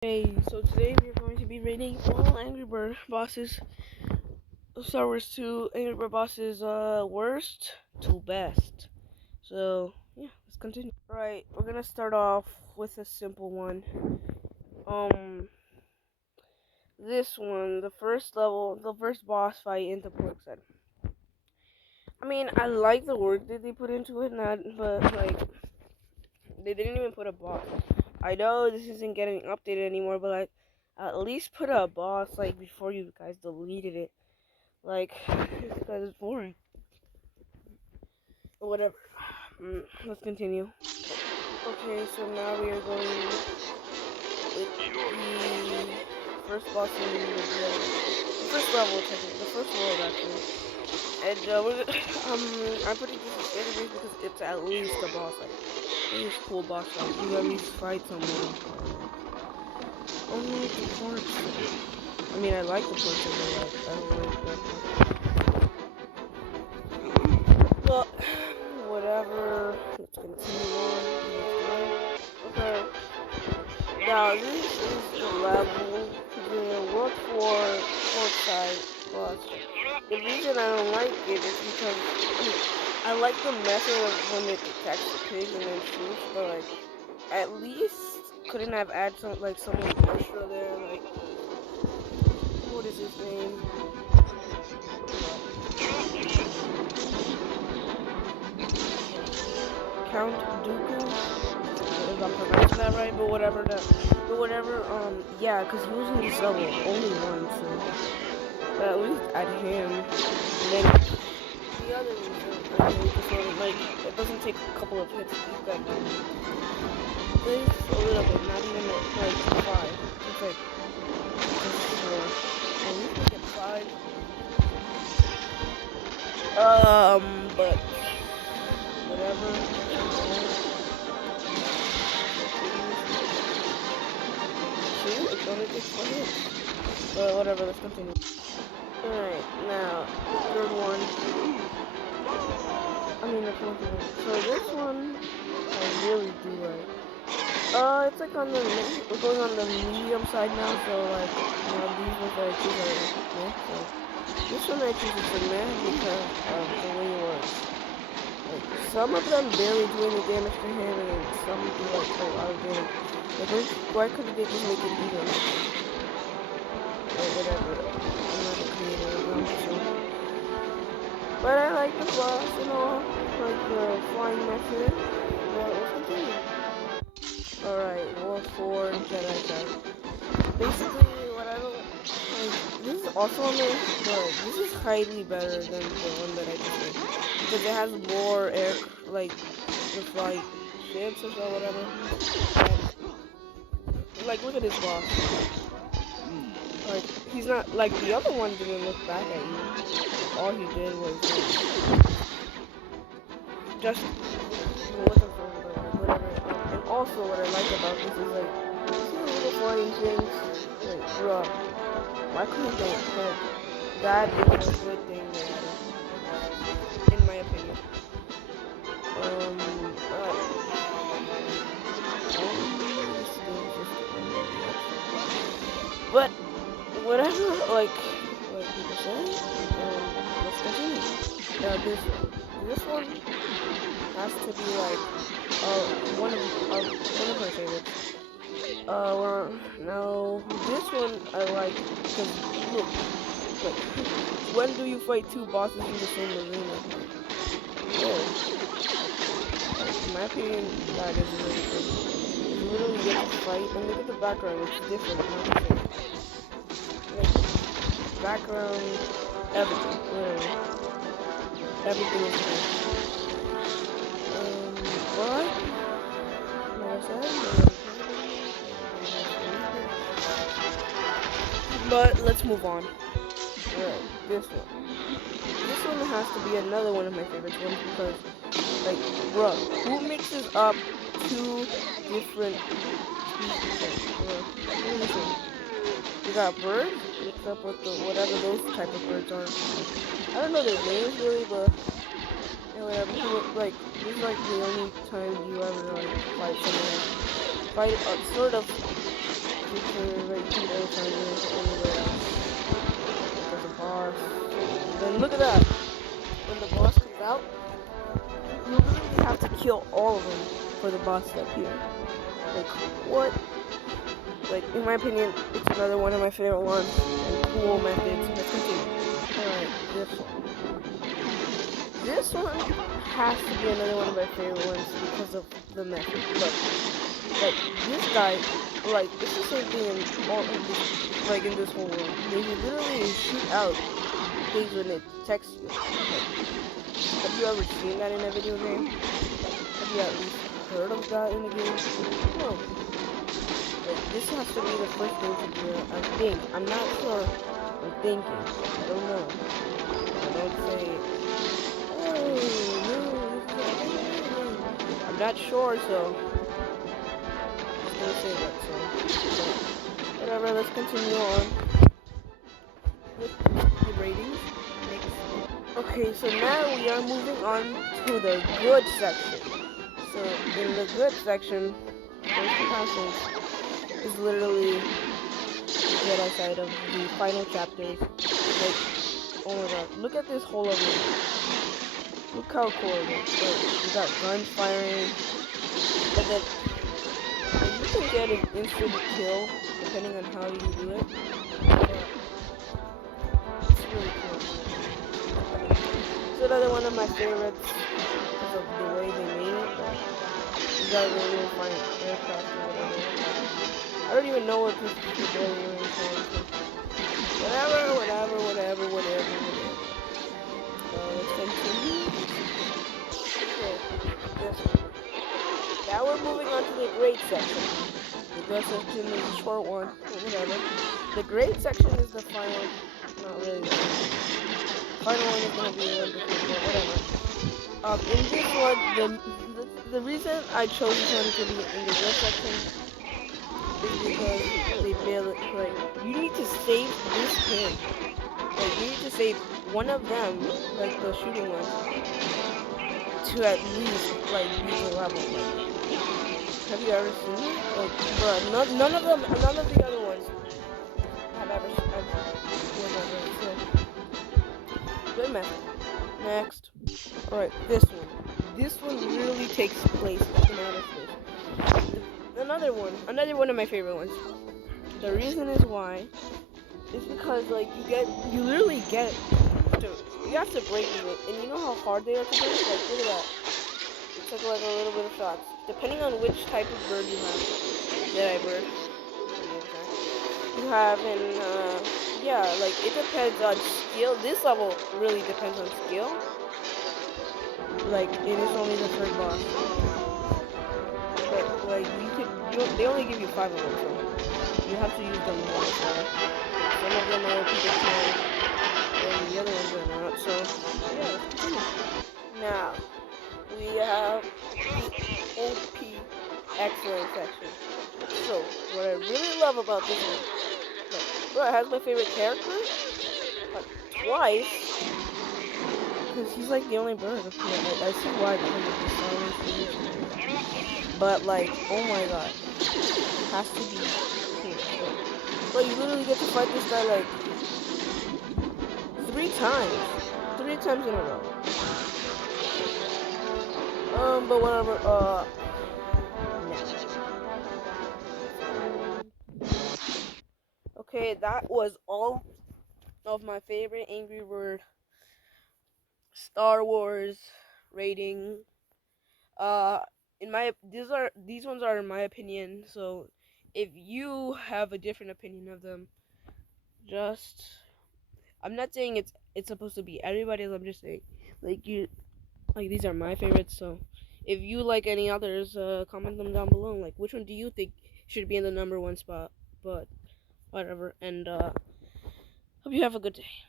Hey, so today we're going to be rating all Angry Bird bosses, Star Wars 2 Angry Bird bosses, worst to best. So, yeah, let's continue. Right, we're gonna start off with a simple one. This one, the first level, the first boss fight in the Pork Side. I mean, I like the work that they put into it, but like, they didn't even put a boss. I know this isn't getting updated anymore, but like, at least put a boss like before you guys deleted it. Like, because it's boring. But whatever. Let's continue. Okay, so now we are going with the first boss in the first level, technically, the first world actually. And I'm putting this as database because it's at least a boss fight. It is cool boss fight. You at least fight someone. Only the ports. I mean, I like the ports a lot. I don't like that. But whatever. Let's continue on. Okay. Now this is the level, the World 4 Port Side boss. The reason I don't like it is because I like the method of when it attacks the pig and then shoots, but like at least couldn't have added someone extra there, like what is his name? Count Dooku, if I'm pronouncing that right, yeah, because he was in this level only once, so at least add him, and then the other reason I hate this one, like, it doesn't take a couple of hits to beat that dude. This a little bit, not even like 5, it's like, just 4, at least we get 5, but, whatever. See, it only takes 4 hits. But whatever, let's continue. Alright, now, the third one. I mean, the fourth one. So this one, I really do like. It's like we're going on the medium side now, so like, these ones that I choose are meh, so. This one I choose is a meh because of the way it works. Like, some of them barely do any damage to him, and some do like a lot of damage. Like, why couldn't they just make it even? Or whatever. I'm not a creator of them, so. But I like the boss and all, like the flying method. But let's continue. Alright, War 4 Jedi Side. Basically, what I don't like, this is also on there, but this is highly better than the one that I just did. Because it has more air, like, the flight ships or so, whatever. And, like, look at this boss. Like, he's not, like, the other one didn't look back at you. All he did was, just looking for whatever. And also, what I like about this is, like, see the little flying things? Like, bruh, why couldn't they, like, that is a good thing they added, in my opinion. But whatever, like people say, let's continue. Now this one has to be like one of my favorites. Now this one I like because look, like, when do you fight two bosses in the same arena? Yeah. In my opinion, that is really good. You literally get to fight, and look at the background, it's different, not the same. Like, background, everything, literally. Everything is good. But, like I said, but let's move on. Alright, this one. This one has to be another one of my favorite ones because, like, bro, who mixes up two different species? Like, you got birds mixed up with the whatever those type of birds are. I don't know their names really, but yeah, whatever. Like, this is like the only time you ever like fight someone, fight sort of look at that. When the boss comes out, you literally have to kill all of them for the boss to appear. Like, what? Like, in my opinion, it's another one of my favorite ones. And cool methods. Let's continue. Alright, this one. This one has to be another one of my favorite ones because of the method. Look, like, this guy, like, it's the same thing in all of this, like, in this whole world. They literally shoot out things when it texts you. Like, have you ever seen that in a video game? Have you at least heard of that in a game? No. Like, this has to be the first thing to do, I think. I'm not sure. I'm thinking. I don't know. I don't say, oh, no, I'm not sure, so I'm gonna say that, so whatever, let's continue on with the ratings. Okay, so now we are moving on to the good section. So in the good section, first impressions is literally the Jedi side of the final chapters. Like, oh my god, look at this whole of it. Look how cool it is. Like, you got guns firing, and then you can get an instant kill depending on how you do it. But it's really cool. It's another one of my favorites because of the way they made it. You gotta really find aircraft or whatever. I don't even know what this is really whatever. Let's continue. Okay, this one. Now we're moving on to the grade section. The good section is a short one, whatever. The grade section is the final, not really the final one is gonna be whatever. In this one, the reason I chose this one to be in the grade section is because they barely, like, you need to save this pin. Like, you need to save one of them, like the shooting one, to at least, like, beat the level. Like, have you ever seen it? Like, bruh, none of the other ones have ever seen it. Good method. Next. Alright, this one. This one really takes place in outer space. Another one of my favorite ones. The reason is why is because, like, you literally get to, you have to break it, and you know how hard they are to break? Like, look at that. It took like a little bit of shots, depending on which type of bird you have. Jedi bird. You have, and yeah, like, it depends on skill. This level really depends on skill. Like, it is only the third boss. But, like, they only give you 5 of them, so you have to use them more. So some of them are people can, and the other ones are not. So yeah, let's continue. Now we have the OP excellent section. So what I really love about this one, bro, it has my favorite character, like, twice. Because he's like the only bird. Like, I see why, because of the silence. But, like, oh my god, it has to be cool. But you literally get to fight this guy like 3 times in a row. But whatever. Okay, that was all of my favorite Angry Bird Star Wars rating. These ones are in my opinion, so if you have a different opinion of them, I'm not saying it's supposed to be everybody's. I'm just saying, like, these are my favorites. So if you like any others, comment them down below. Like, which one do you think should be in the #1 spot? But whatever, and hope you have a good day.